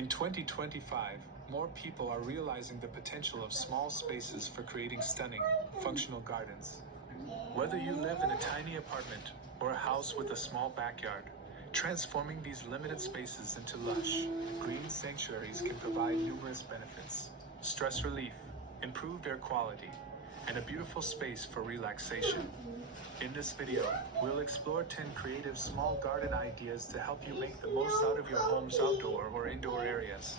In 2025, more people are realizing the potential of small spaces for creating stunning, functional gardens. Whether you live in a tiny apartment or a house with a small backyard, transforming these limited spaces into lush, green sanctuaries can provide numerous benefits: stress relief, improved air quality, and a beautiful space for relaxation. In this video, we'll explore 10 creative small garden ideas to help you make the most out of your home's outdoor or indoor areas.